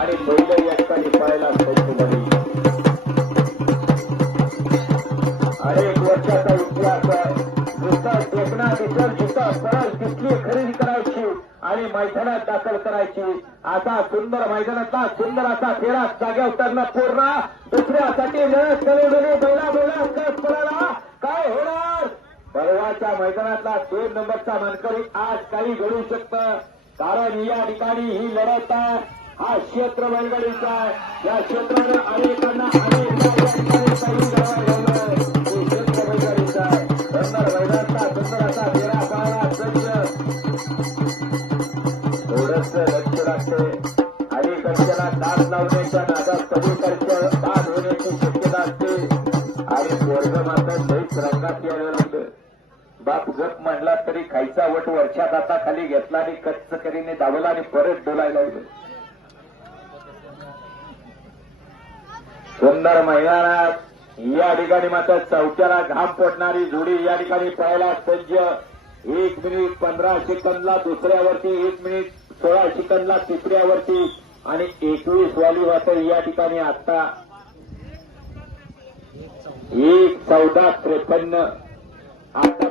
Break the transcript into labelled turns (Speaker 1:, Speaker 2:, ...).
Speaker 1: आणि बैल या ठिकाणी पळायला सज्ज अनेक वर्षाचा इतिहास नुसता टेकणा दिसल जुता सरळ तिथली खरेदी करायची आणि मैदानात दाखल करायची. आता सुंदर मैदानातला सुंदर असा फेरा जाग्या उतरणं पूर्ण. दुसऱ्यासाठी लढत करून बैला बैला कस पडाला काय होणार? परवाच्या मैदानातला दोन नंबरचा मानकरी आज काही घडू शकतं. कारण या ठिकाणी ही लढत आहे. हा क्षेत्र बैलगाडीचा आहे. या क्षेत्रानं अनेकांना बाप जप म्हणला तरी खायचा वट वरच्या आता खाली घेतला आणि कच्च करीने दाबला आणि परत डोलायला लागलं. सुंदर मैदानात या ठिकाणी मात्र चौथ्याला घाम पडणारी जोडी या ठिकाणी पळायला सज्ज. एक मिनिट पंधरा सेकंदला दुसऱ्यावरती एक मिनिट सोळा सेकंदला तिसऱ्यावरती आणि एकवीस वाली वाटर या ठिकाणी आता. एक चौदा त्रेपन्न. आता